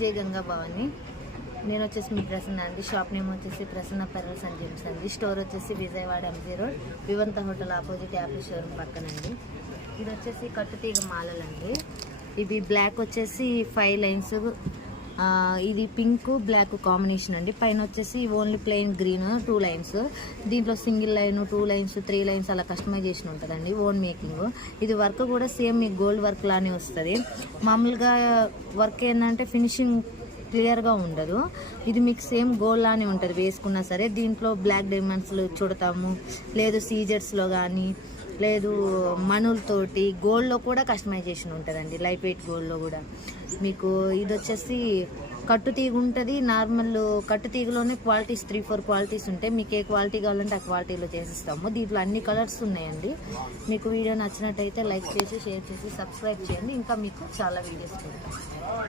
జై గంగా భవాని. నేను వచ్చేసి మీ ప్రసన్న అండి. షాప్ నేమ్ వచ్చేసి ప్రసన్న పెరల్స్ అండ్ జిమ్స్ అండి. స్టోర్ వచ్చేసి Vijayawada MG road Vivanta hotel opposite Apple showroom పక్కనండి. ఇది వచ్చేసి కట్టుతీగ మాలలండి. ఇది బ్లాక్ వచ్చేసి 5 లైన్స్, ఇది పింక్ బ్లాక్ కాంబినేషన్ అండి. పైన వచ్చేసి ఓన్లీ ప్లెయిన్ గ్రీన్ 2 లైన్స్. దీంట్లో సింగిల్ లైన్, 2 లైన్స్, 3 లైన్స్ అలా కస్టమైజేషన్ ఉంటుందండి. Own making. ఇది వర్క్ కూడా సేమ్ మీకు గోల్డ్ వర్క్ లానే వస్తుంది. మామూలుగా వర్క్ ఏంటంటే ఫినిషింగ్ క్లియర్గా ఉండదు. ఇది మీకు సేమ్ గోల్డ్ లానే ఉంటుంది వేసుకున్నా సరే. దీంట్లో బ్లాక్ డైమండ్స్లో చూడతాము, లేదు సీజర్స్లో కానీ, లేదు మణులతోటి గోల్డ్లో కూడా కస్టమైజేషన్ ఉంటుందండి. లైట్ వెయిట్ గోల్డ్లో కూడా మీకు. ఇది వచ్చేసి కట్టుతీగ ఉంటుంది. నార్మల్ కట్టుతీగలోనే క్వాలిటీస్ 3-4 క్వాలిటీస్ ఉంటాయి. మీకు ఏ క్వాలిటీ కావాలంటే ఆ క్వాలిటీలో చేసిస్తాము. దీంట్లో అన్ని కలర్స్ ఉన్నాయండి. మీకు వీడియో నచ్చినట్టయితే లైక్ చేసి, షేర్ చేసి, సబ్స్క్రైబ్ చేయండి. ఇంకా మీకు చాలా వీడియోస్ పెడతాం.